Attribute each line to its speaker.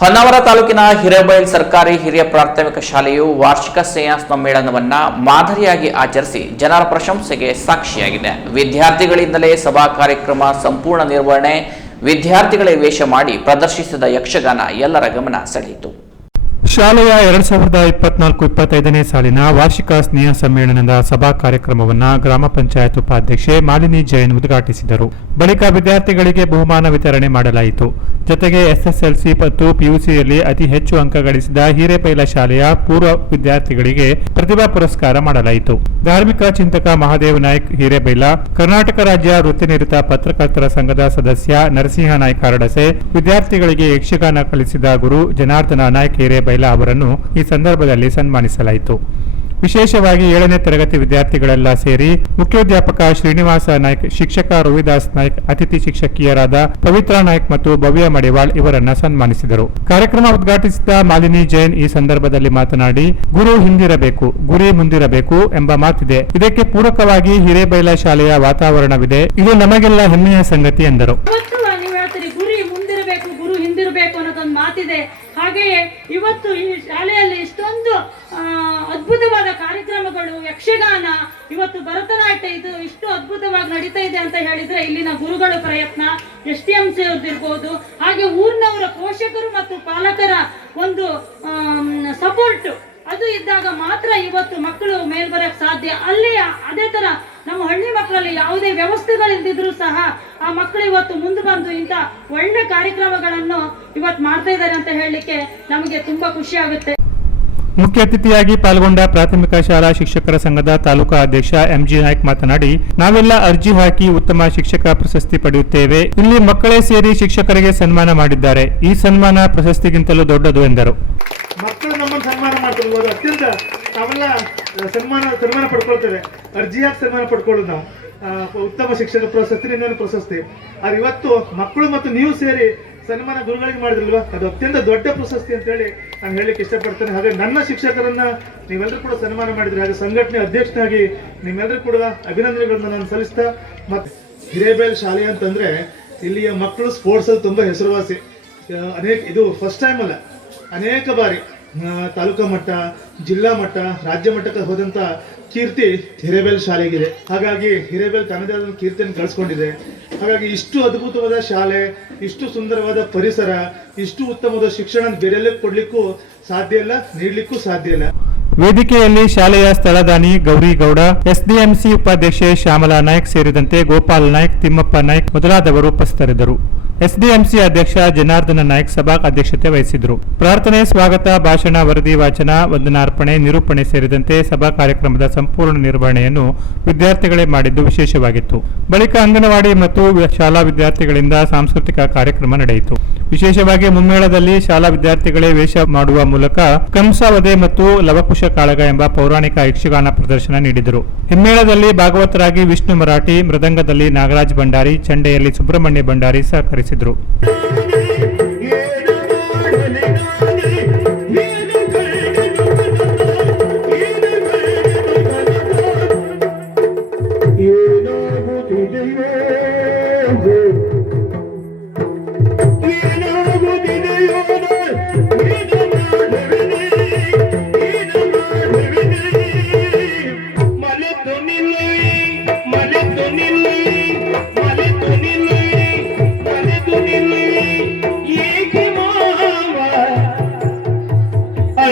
Speaker 1: ಹೊನ್ನಾವರ ತಾಲೂಕಿನ ಹಿರೇಬೈಲ್ ಸರ್ಕಾರಿ ಹಿರಿಯ ಪ್ರಾಥಮಿಕ ಶಾಲೆಯು ವಾರ್ಷಿಕ ಸೇನಾ ಸಮ್ಮೇಳನವನ್ನ ಮಾದರಿಯಾಗಿ ಆಚರಿಸಿ ಜನರ ಪ್ರಶಂಸೆಗೆ ಸಾಕ್ಷಿಯಾಗಿದೆ ವಿದ್ಯಾರ್ಥಿಗಳಿಂದಲೇ ಸಭಾ ಕಾರ್ಯಕ್ರಮ ಸಂಪೂರ್ಣ ನಿರ್ವಹಣೆ ವಿದ್ಯಾರ್ಥಿಗಳೇ ವೇಷ ಮಾಡಿ ಪ್ರದರ್ಶಿಸಿದ ಯಕ್ಷಗಾನ ಎಲ್ಲರ ಗಮನ ಸೆಳೆಯಿತು
Speaker 2: ಶಾಲೆಯ ಎರಡ್ ಸಾವಿರದ ಇಪ್ಪತ್ನಾಲ್ಕು ಇಪ್ಪತ್ತೈದನೇ ಸಾಲಿನ ವಾರ್ಷಿಕ ಸ್ನೇಹ ಸಮ್ಮೇಳನದ ಸಭಾ ಕಾರ್ಯಕ್ರಮವನ್ನು ಗ್ರಾಮ ಪಂಚಾಯತ್ ಉಪಾಧ್ಯಕ್ಷೆ ಮಾಲಿನಿ ಜೈನ್ ಉದ್ಘಾಟಿಸಿದರು ಬಳಿಕ ವಿದ್ಯಾರ್ಥಿಗಳಿಗೆ ಬಹುಮಾನ ವಿತರಣೆ ಮಾಡಲಾಯಿತು ಜೊತೆಗೆ ಎಸ್ಎಸ್ಎಲ್ಸಿ ಮತ್ತು ಪಿಯುಸಿಯಲ್ಲಿ ಅತಿ ಹೆಚ್ಚು ಅಂಕ ಗಳಿಸಿದ ಹಿರೇಪೈಲ ಶಾಲೆಯ ಪೂರ್ವ ವಿದ್ಯಾರ್ಥಿಗಳಿಗೆ ಪ್ರತಿಭಾ ಪುರಸ್ಕಾರ ಮಾಡಲಾಯಿತು ಧಾರ್ಮಿಕ ಚಿಂತಕ ಮಹಾದೇವ್ ನಾಯ್ಕ ಹಿರೇಬೈಲ ಕರ್ನಾಟಕ ರಾಜ್ಯ ನಿರತ ಪತ್ರಕರ್ತರ ಸಂಘದ ಸದಸ್ಯ ನರಸಿಂಹ ನಾಯ್ಕ ಹರಡಸೆ ವಿದ್ಯಾರ್ಥಿಗಳಿಗೆ ಯಕ್ಷಗಾನ ಕಲಿಸಿದ ಗುರು ಜನಾರ್ದನ ನಾಯ್ಕ ಹಿರೇಬೈಲ ಅವರನ್ನು ಈ ಸಂದರ್ಭದಲ್ಲಿ ಸನ್ಮಾನಿಸಲಾಯಿತು ವಿಶೇಷವಾಗಿ ಏಳನೇ ತರಗತಿ ವಿದ್ಯಾರ್ಥಿಗಳೆಲ್ಲ ಸೇರಿ ಮುಖ್ಯೋಧ್ಯಾಪಕ ಶ್ರೀನಿವಾಸ ನಾಯ್ಕ ಶಿಕ್ಷಕ ರವಿದಾಸ್ ನಾಯ್ಕ ಅತಿಥಿ ಶಿಕ್ಷಕಿಯರಾದ ಪವಿತ್ರ ನಾಯ್ಕ ಮತ್ತು ಭವ್ಯ ಮಡಿವಾಳ್ ಇವರನ್ನ ಸನ್ಮಾನಿಸಿದರು ಕಾರ್ಯಕ್ರಮ ಉದ್ಘಾಟಿಸಿದ ಮಾಲಿನಿ ಜೈನ್ ಈ ಸಂದರ್ಭದಲ್ಲಿ ಮಾತನಾಡಿ ಗುರು ಹಿಂದಿರಬೇಕು ಗುರಿ ಮುಂದಿರಬೇಕು ಎಂಬ ಮಾತಿದೆ ಇದಕ್ಕೆ ಪೂರಕವಾಗಿ ಹಿರೇಬೈಲ ಶಾಲೆಯ ವಾತಾವರಣವಿದೆ ಇದು ನಮಗೆಲ್ಲ ಹೆಮ್ಮೆಯ ಸಂಗತಿ ಎಂದರು
Speaker 3: ಮಾತಿದೆ ಹಾಗೆಯೇ ಇವತ್ತು ಈ ಶಾಲೆಯಲ್ಲಿ ಇಷ್ಟೊಂದು ಅದ್ಭುತವಾದ ಕಾರ್ಯಕ್ರಮಗಳು ಯಕ್ಷಗಾನ ಇವತ್ತು ಭರತನಾಟ್ಯ ಇದು ಇಷ್ಟು ಅದ್ಭುತವಾಗಿ ನಡೀತಾ ಇದೆ ಅಂತ ಹೇಳಿದ್ರೆ ಇಲ್ಲಿನ ಗುರುಗಳ ಪ್ರಯತ್ನ ಎಸ್ ಟಿ ಎಂ ಸಿ ಹಾಗೆ ಊರಿನವರ ಪೋಷಕರು ಮತ್ತು ಪಾಲಕರ ಒಂದು ಸಪೋರ್ಟ್ ಅದು ಇದ್ದಾಗ ಮಾತ್ರ ಇವತ್ತು ಮಕ್ಕಳು ಮೇಲ್ಬರಕ್ ಸಾಧ್ಯ ಅಲ್ಲಿ ಅದೇ ತರ ನಮ್ಮ ಹಳ್ಳಿ ಮಕ್ಕಳಲ್ಲಿ ಯಾವುದೇ ವ್ಯವಸ್ಥೆಗಳಿಲ್ಲದಿದ್ರು ಸಹ ಆ ಮಕ್ಕಳು ಇವತ್ತು ಮುಂದೆ ಬಂದು ಇಂಥ ಒಳ್ಳೆ ಕಾರ್ಯಕ್ರಮಗಳನ್ನು ಇವತ್ತು ಮಾಡ್ತಾ ಇದ್ದಾರೆ ಅಂತ ಹೇಳಲಿಕ್ಕೆ ನಮಗೆ ತುಂಬಾ ಖುಷಿ ಆಗುತ್ತೆ
Speaker 2: ಮುಖ್ಯ ಅತಿಥಿಯಾಗಿ ಪಾಲ್ಗೊಂಡ ಪ್ರಾಥಮಿಕ ಶಾಲಾ ಶಿಕ್ಷಕರ ಸಂಘದ ತಾಲೂಕಾ ಅಧ್ಯಕ್ಷ ಎಂಜಿ ನಾಯ್ಕ್ ಮಾತನಾಡಿ ನಾವೆಲ್ಲ ಅರ್ಜಿ ಹಾಕಿ ಉತ್ತಮ ಶಿಕ್ಷಕ ಪ್ರಶಸ್ತಿ ಪಡೆಯುತ್ತೇವೆ ಇಲ್ಲಿ ಮಕ್ಕಳೇ ಸೇರಿ ಶಿಕ್ಷಕರಿಗೆ ಸನ್ಮಾನ ಮಾಡಿದ್ದಾರೆ ಈ ಸನ್ಮಾನ ಪ್ರಶಸ್ತಿಗಿಂತಲೂ ದೊಡ್ಡದು ಎಂದರು
Speaker 4: ಮಕ್ಕಳು ನಮ್ಮನ್ನು ಸನ್ಮಾನ ಮಾಡ್ತಿರ್ಬೋದು ಅತ್ಯಂತ ನಾವೆಲ್ಲ ಸನ್ಮಾನ ಸನ್ಮಾನ ಪಡ್ಕೊಳ್ತೇವೆ ಅರ್ಜಿ ಹಾಕಿ ಸನ್ಮಾನ ಪಡ್ಕೊಳ್ಳೋದು ನಾವು ಉತ್ತಮ ಶಿಕ್ಷಕ ಪ್ರಶಸ್ತಿ ಇನ್ನೊಂದು ಪ್ರಶಸ್ತಿ ಆದ್ರೆ ಇವತ್ತು ಮಕ್ಕಳು ಮತ್ತು ನೀವು ಸೇರಿ ಸನ್ಮಾನ ಗುರುಗಳಿಗೆ ಮಾಡಿದ್ರಲ್ವಾ ಅದು ಅತ್ಯಂತ ದೊಡ್ಡ ಪ್ರಶಸ್ತಿ ಅಂತ ಹೇಳಿ ನಾನು ಹೇಳಲಿಕ್ಕೆ ಇಷ್ಟಪಡ್ತೇನೆ ಹಾಗೆ ನನ್ನ ಶಿಕ್ಷಕರನ್ನ ನೀವೆಲ್ಲರೂ ಕೂಡ ಸನ್ಮಾನ ಮಾಡಿದ್ರೆ ಹಾಗೆ ಸಂಘಟನೆ ಅಧ್ಯಕ್ಷನಾಗಿ ನಿಮ್ಮೆಲ್ಲರೂ ಕೂಡ ಅಭಿನಂದನೆಗಳನ್ನ ನಾನು ಸಲ್ಲಿಸ್ತಾ ಮತ್ತೆ ಹಿರೇಬೇಲ್ ಶಾಲೆ ಅಂತಂದ್ರೆ ಇಲ್ಲಿಯ ಮಕ್ಕಳು ಸ್ಪೋರ್ಟ್ಸಲ್ಲಿ ತುಂಬಾ ಹೆಸರುವಾಸಿ ಅನೇಕ ಇದು ಫಸ್ಟ್ ಟೈಮ್ ಅಲ್ಲ ಅನೇಕ ಬಾರಿ ತಾಲೂಕಾ ಮಟ್ಟ ಜಿಲ್ಲಾ ಮಟ್ಟ ರಾಜ್ಯ ಮಟ್ಟಕ್ಕೆ ಹೋದಂಥ ಕೀರ್ತಿ ಹಿರೇಬೆಲ್ ಶಾಲೆಗಿದೆ ಹಾಗಾಗಿ ಹಿರೇಬೆಲ್ ತನ್ನದೇ ಆದ ಕೀರ್ತಿಯನ್ನು ಕಳಿಸ್ಕೊಂಡಿದೆ ಹಾಗಾಗಿ ಇಷ್ಟು ಅದ್ಭುತವಾದ ಶಾಲೆ ಇಷ್ಟು ಸುಂದರವಾದ ಪರಿಸರ ಇಷ್ಟು ಉತ್ತಮವಾದ ಶಿಕ್ಷಣ ಬೇರೆಲ್ಲ ಕೊಡ್ಲಿಕ್ಕೂ ಸಾಧ್ಯ ಇಲ್ಲ ನೀಡಲಿಕ್ಕೂ ಸಾಧ್ಯ ಇಲ್ಲ
Speaker 2: ವೇದಿಕೆಯಲ್ಲಿ ಶಾಲೆಯ ಸ್ಥಳದಾನಿ ಗೌರಿಗೌಡ ಎಸ್ಡಿಎಂಸಿ ಉಪಾಧ್ಯಕ್ಷೆ ಶ್ಯಾಮಲಾ ನಾಯ್ಕ ಸೇರಿದಂತೆ ಗೋಪಾಲ್ ನಾಯ್ಕ್ ತಿಮ್ಮಪ್ಪ ನಾಯ್ಕ್ ಮೊದಲಾದವರು ಉಪಸ್ಥಿತರಿದ್ದರು ಎಸ್ಡಿಎಂಸಿ ಅಧ್ಯಕ್ಷ ಜನಾರ್ದನ ನಾಯಕ್ ಅಧ್ಯಕ್ಷತೆ ವಹಿಸಿದ್ರು ಪ್ರಾರ್ಥನೆ ಸ್ವಾಗತ ಭಾಷಣ ವರದಿ ವಾಚನ ವಂದನಾರ್ಪಣೆ ನಿರೂಪಣೆ ಸೇರಿದಂತೆ ಸಭಾ ಕಾರ್ಯಕ್ರಮದ ಸಂಪೂರ್ಣ ನಿರ್ವಹಣೆಯನ್ನು ವಿದ್ಯಾರ್ಥಿಗಳೇ ಮಾಡಿದ್ದು ವಿಶೇಷವಾಗಿತ್ತು ಬಳಿಕ ಅಂಗನವಾಡಿ ಮತ್ತು ಶಾಲಾ ವಿದ್ಯಾರ್ಥಿಗಳಿಂದ ಸಾಂಸ್ಕೃತಿಕ ಕಾರ್ಯಕ್ರಮ ನಡೆಯಿತು ವಿಶೇಷವಾಗಿ ಮುಮ್ಮೇಳದಲ್ಲಿ ಶಾಲಾ ವಿದ್ಯಾರ್ಥಿಗಳೇ ವೇಷ ಮಾಡುವ ಮೂಲಕ ಕಂಸಾವಧೆ ಮತ್ತು ಲವಕುಶ ಕಾಳಗ ಎಂಬ ಪೌರಾಣಿಕ ಯಕ್ಷಗಾನ ಪ್ರದರ್ಶನ ನೀಡಿದರು ಹಿಮ್ಮೇಳದಲ್ಲಿ ಭಾಗವತರಾಗಿ ವಿಷ್ಣು ಮರಾಠಿ ಮೃದಂಗದಲ್ಲಿ ನಾಗರಾಜ್ ಭಂಡಾರಿ ಚಂಡೆಯಲ್ಲಿ ಸುಬ್ರಹ್ಮಣ್ಯ ಭಂಡಾರಿ ಸಹಕರಿಸಿದರು ಭಾಗವಹಿಸಿದ್ರು